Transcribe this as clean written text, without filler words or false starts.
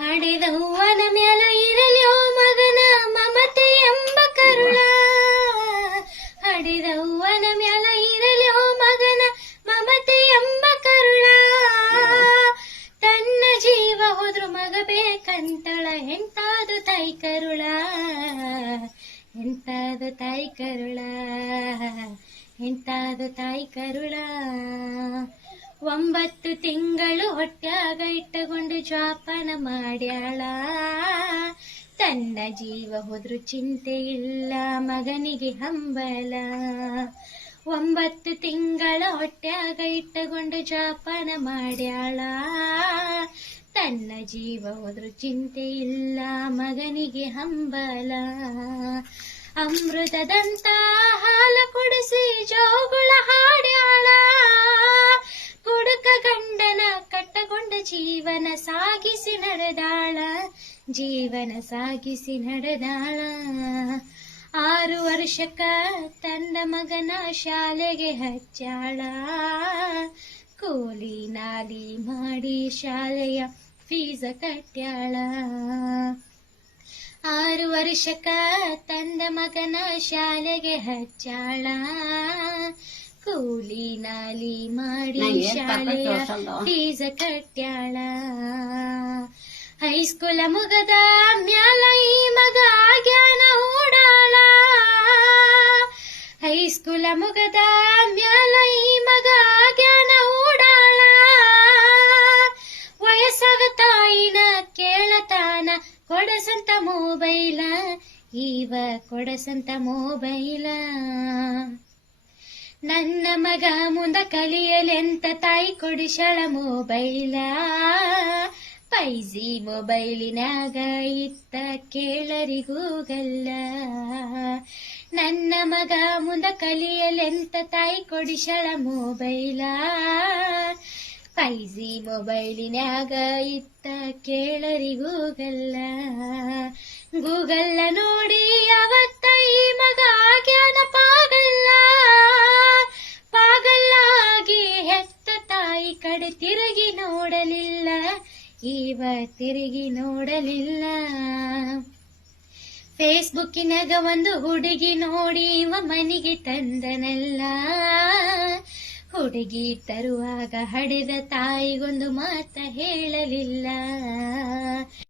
ಹಡೆದ ಹೂವನ ಮ್ಯಾಲ ಇರಲಿ ಓ ಮಗನ ಮಮತೆ ಎಂಬ ಕರುಳ. ಹಡೆದ ಹೂವನ ಮ್ಯಾಲ ಇರಲಿ ಓ ಮಗನ ಮಮತೆ ಎಂಬ ಕರುಳ. ತನ್ನ ಜೀವ ಹೋದ್ರು ಮಗ ಬೇಕಂತಳ ಎಂತಾದು ತಾಯಿ ಕರುಳ. ಎಂತಾದು ತಾಯಿ ಕರುಳ. ಎಂತಾದು ತಾಯಿ ಕರುಳ. 9 ತಿಂಗಳು ಹೊಟ್ಯಾಗ ಇಟ್ಟುಕೊಂಡು ಜೋಪಾನ ಮಾಡ್ಯಾಳ. ತನ್ನ ಜೀವ ಹೋದ್ರು ಚಿಂತೆ ಇಲ್ಲ ಮಗನಿಗೆ ಹಂಬಲ. 9 ತಿಂಗಳ ಹೊಟ್ಯಾಗ ಇಟ್ಟುಕೊಂಡು ಜೋಪಾನ ಮಾಡ್ಯಾಳ. ತನ್ನ ಜೀವ ಹೋದ್ರು ಚಿಂತೆ ಇಲ್ಲ ಮಗನಿಗೆ ಹಂಬಲ. ಅಮೃತದಂತ ಹಾಲ ಕುಡಿಸಿ ಜೋಗುಳ ಹಾಡ್ಯಾಳ. ಕುಡುಕ ಗಂಡನ ಕಟ್ಟಗೊಂಡ ಜೀವನ ಸಾಗಿಸಿ ನಡೆದಾಳ. ಜೀವನ ಸಾಗಿಸಿ ನಡೆದಾಳ. 6 ವರ್ಷಕ್ಕ ತನ್ನ ಮಗನ ಶಾಲೆಗೆ ಹಚ್ಚಾಳ. ಕೂಲಿ ನಾಲಿ ಮಾಡಿ ಶಾಲೆಯ ಫೀಸ ಕಟ್ಟ್ಯಾಳ. 6 ವರ್ಷಕ್ಕ ತಂದ ಮಗನ ಶಾಲೆಗೆ ಹಚ್ಚಾಳ. ಕೂಲಿ ನಾಲಿ ಮಾಡಿ ಶಾಲೆಯ ಫೀಸ ಕಟ್ಟ್ಯಾಳ. ಹೈಸ್ಕೂಲ ಮುಗದ ಮ್ಯಾಲ ಈ ಮಗ ಆಗ್ಯಾನ ಓಡಾಳ. ಹೈಸ್ಕೂಲ ಮುಗದ ಮ್ಯಾಲ ಈ ಮಗ ಆಗ್ಯಾನ ಓಡಾಳ. ವಯಸ್ಸಾಗ ತಾಯಿನ ಕೇಳತಾನ ಕೊಡಸಂತ ಮೊಬೈಲ. ಇವ ಕೊಡಸಂತ ಮೊಬೈಲ. ನನ್ನ ಮಗ ಮುಂದ ಕಲಿಯಲೆಂತ ತಾಯಿ ಕೊಡಿಸಳ ಮೊಬೈಲ. 5G ಮೊಬೈಲಿನಾಗ ಇತ್ತ ಕೇಳರಿ ಗೂಗಲ್ಲ. ನನ್ನ ಮಗ ಮುಂದ ಕಲಿಯಲೆಂತ ತಾಯಿ ಕೊಡಿಸಳ ಮೊಬೈಲ. 5G ಮೊಬೈಲಿನಾಗ ಇತ್ತ ಕೇಳರಿ ಗೂಗಲ್ಲ. ಗೂಗಲ್ಲ ನೋಡಿ ಅವತ್ತ ಈ ಮಗ ಆಗ್ಯಾನ ಪಾಗಲ್ಲ. ಪಾಗಲ್ಲಾಗಿ ಹೆತ್ತ ತಾಯಿ ಕಡೆ ತಿರುಗಿ ನೋಡಲಿಲ್ಲ. ಇವ ತಿರುಗಿ ನೋಡಲಿಲ್ಲ. ಫೇಸ್ಬುಕ್ಕಿನಾಗ ಒಂದು ಹುಡುಗಿ ನೋಡಿ ಇವ ಮನೆಗೆ ತಂದನಲ್ಲ. ಹುಡುಗಿ ತರುವಾಗ ಹಡೆದ ತಾಯಿಗೊಂದು ಮಾತ ಹೇಳಲಿಲ್ಲ.